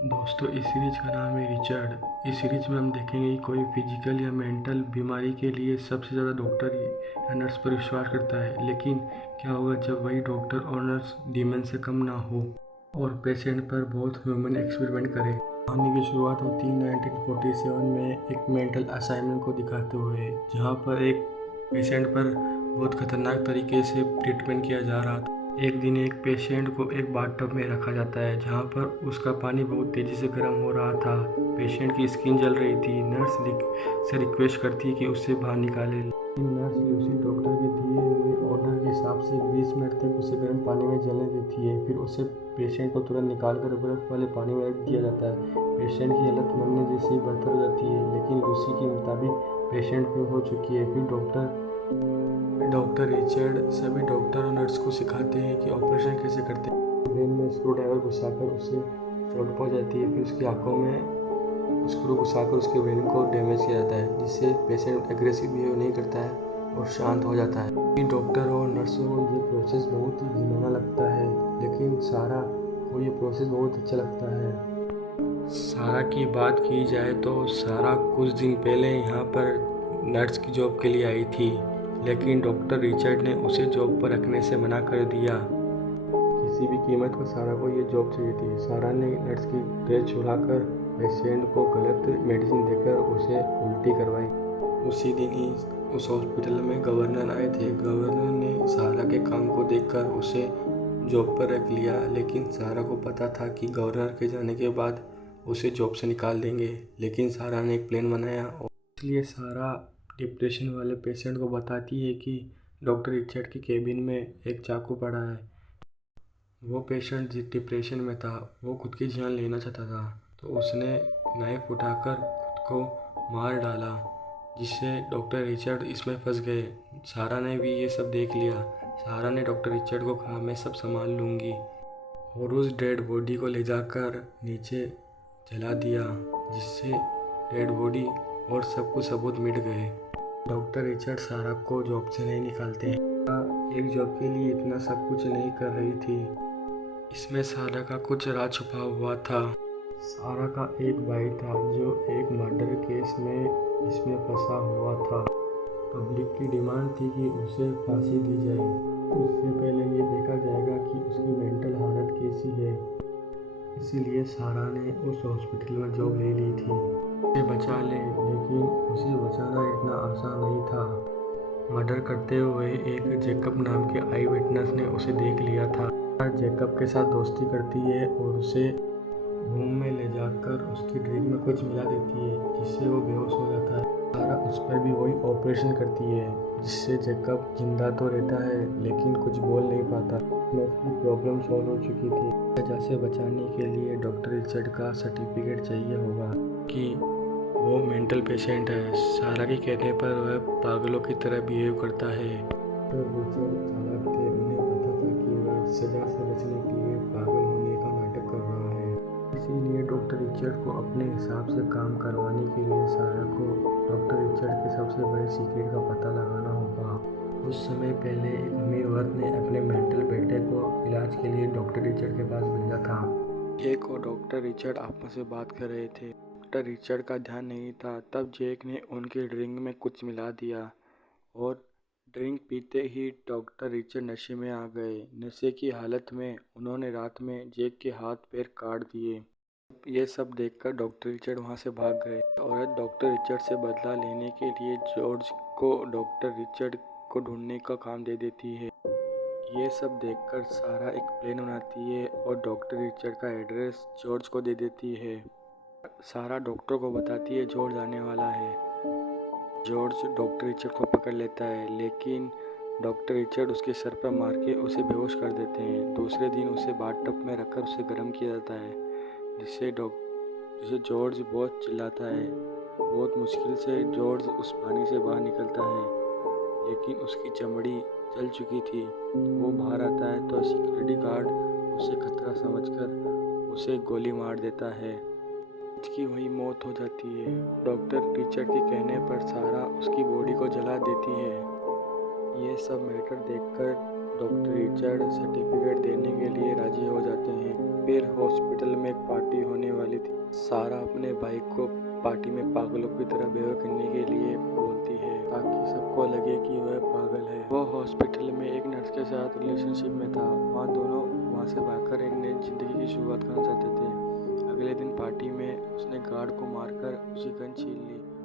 दोस्तों, इस सीरीज का नाम है रिचर्ड। इस सीरीज में हम देखेंगे कि कोई फिजिकल या मेंटल बीमारी के लिए सबसे ज़्यादा डॉक्टर या नर्स पर विश्वास करता है, लेकिन क्या होगा जब वही डॉक्टर और नर्स डीमन से कम ना हो और पेशेंट पर बहुत ह्यूमन एक्सपेरिमेंट करे। कहानी की शुरुआत होती है 1947 में एक मेंटल असाइनमेंट को दिखाते हुए, जहाँ पर एक पेशेंट पर बहुत खतरनाक तरीके से ट्रीटमेंट किया जा रहा था। एक दिन एक पेशेंट को एक बाथटब में रखा जाता है, जहाँ पर उसका पानी बहुत तेज़ी से गर्म हो रहा था। पेशेंट की स्किन जल रही थी। नर्स से रिक्वेस्ट करती है कि उसे बाहर निकाले, लेकिन नर्स लूसी डॉक्टर के दिए हुए ऑर्डर के हिसाब से 20 मिनट तक उसे गर्म पानी में जलने देती है। फिर उसे पेशेंट को तुरंत निकालकर बर्फ़ वाले पानी में रख दिया जाता है। पेशेंट की हालत मरने जैसी बदतर हो जाती है, लेकिन लूसी के मुताबिक पेशेंट पे हो चुकी है। फिर डॉक्टर रिचर्ड सभी डॉक्टर और नर्स को सिखाते हैं कि ऑपरेशन कैसे करते हैं। ब्रेन में स्क्रू ड्राइवर घुसाकर उसे चोट पहुंच जाती है। फिर उसकी आंखों में स्क्रू घुसाकर उसके ब्रेन को डैमेज किया जाता है, जिससे पेशेंट एग्रेसिव बिहेव नहीं करता है और शांत हो जाता है। इन डॉक्टर और नर्सों को ये प्रोसेस बहुत ही घिनौना लगता है, लेकिन सारा को ये प्रोसेस बहुत अच्छा लगता है। सारा की बात की जाए तो सारा कुछ दिन पहले यहाँ पर नर्स की जॉब के लिए आई थी, लेकिन डॉक्टर रिचर्ड ने उसे जॉब पर रखने से मना कर दिया। किसी भी कीमत पर सारा को ये जॉब चाहिए थी। सारा ने नर्स की ड्रेस छुड़ाकर पेशेंट को गलत मेडिसिन देकर उसे उल्टी करवाई। उसी दिन ही उस हॉस्पिटल में गवर्नर आए थे। गवर्नर ने सारा के काम को देखकर उसे जॉब पर रख लिया, लेकिन सारा को पता था कि गवर्नर के जाने के बाद उसे जॉब से निकाल देंगे। लेकिन सारा ने एक प्लान बनाया और इसलिए सारा डिप्रेशन वाले पेशेंट को बताती है कि डॉक्टर रिचर्ड के केबिन में एक चाकू पड़ा है। वो पेशेंट जिस डिप्रेशन में था वो खुद की जान लेना चाहता था, तो उसने नाइफ उठाकर खुद को मार डाला, जिससे डॉक्टर रिचर्ड इसमें फंस गए। सारा ने भी ये सब देख लिया। सारा ने डॉक्टर रिचर्ड को कहा, मैं सब संभाल लूँगी, और उस डेड बॉडी को ले जाकर नीचे जला दिया, जिससे डेड बॉडी और सब कुछ सबूत मिट गए। डॉक्टर रिचर्ड सारा को जॉब से नहीं निकालते हैं। सारा एक जॉब के लिए इतना सब कुछ नहीं कर रही थी। इसमें सारा का कुछ राज छुपा हुआ था। सारा का एक भाई था जो एक मर्डर केस में इसमें फंसा हुआ था। पब्लिक की डिमांड थी कि उसे फांसी दी जाए। उससे पहले ये देखा जाएगा कि उसकी मेंटल हालत कैसी है। इसीलिए सारा ने उस हॉस्पिटल में जॉब ले ली थी। उसे बचा ले, लेकिन उसे बचाना इतना आसान नहीं था। मर्डर करते हुए एक जैकब नाम के आई विटनेस ने उसे देख लिया था। जैकब के साथ दोस्ती करती है और उसे रूम में ले जाकर उसकी ड्रिंक में कुछ मिला देती है, जिससे वो बेहोश हो जाता है। सारा उस पर भी वही ऑपरेशन करती है, जिससे जैकब जिंदा तो रहता है लेकिन कुछ बोल नहीं पाता। उसकी प्रॉब्लम सॉल्व हो चुकी थी। वजह से बचाने के लिए डॉक्टर रिचर्ड का सर्टिफिकेट चाहिए होगा कि वो मेंटल पेशेंट है। सारा के कहने पर वह पागलों की तरह बिहेव करता है। डॉक्टर रिचर्ड चालाक थे। उन्हें पता था कि वह सजा से बचने के लिए पागल होने का नाटक कर रहा है। इसीलिए डॉक्टर रिचर्ड को अपने हिसाब से काम करवाने के लिए सारा को डॉक्टर रिचर्ड के सबसे बड़े सीक्रेट का पता लगाना होगा। कुछ समय पहले एक अमीर औरत ने अपने मेंटल बेटे को इलाज के लिए डॉक्टर रिचर्ड के पास भेजा था। जेक और डॉक्टर रिचर्ड आपस में बात कर रहे थे। डॉक्टर रिचर्ड का ध्यान नहीं था। तब जेक ने उनकी ड्रिंक में कुछ मिला दिया और ड्रिंक पीते ही डॉक्टर रिचर्ड नशे में आ गए। नशे की हालत में उन्होंने रात में जेक के हाथ पैर काट दिए। ये सब देखकर डॉक्टर रिचर्ड वहाँ से भाग गए। औरत डॉक्टर रिचर्ड से बदला लेने के लिए जॉर्ज को डॉक्टर रिचर्ड को ढूंढने का काम दे देती है। ये सब देखकर सारा एक प्लान बनाती है और डॉक्टर रिचर्ड का एड्रेस जॉर्ज को दे देती है। सारा डॉक्टर को बताती है जॉर्ज आने वाला है। जॉर्ज डॉक्टर रिचर्ड को पकड़ लेता है, लेकिन डॉक्टर रिचर्ड उसके सर पर मार के उसे बेहोश कर देते हैं। दूसरे दिन उसे बाथटब में रखकर उसे गर्म किया जाता है, जिससे जॉर्ज बहुत चिल्लाता है। बहुत मुश्किल से जॉर्ज उस पानी से बाहर निकलता है, लेकिन उसकी चमड़ी जल चुकी थी। वो बाहर आता है तो सिक्योरिटी गार्ड उसे खतरा समझकर उसे गोली मार देता है। उसकी वहीं मौत हो जाती है। डॉक्टर रिचर्ड के कहने पर सारा उसकी बॉडी को जला देती है। ये सब मैटर देखकर डॉक्टर रिचर्ड सर्टिफिकेट देने के लिए राजी हो जाते हैं। फिर हॉस्पिटल में एक पार्टी होने वाली करती थी। सारा अपने भाई को पार्टी में पागलों की तरह बिहेव करने के लिए बोलती है ताकि सबको लगे कि वह पागल है। वो हॉस्पिटल में एक नर्स के साथ रिलेशनशिप में था। दोनों वहाँ से भागकर एक नई जिंदगी की शुरुआत करना चाहते थे। अगले दिन पार्टी में उसने गार्ड को मारकर उसकी गन छीन ली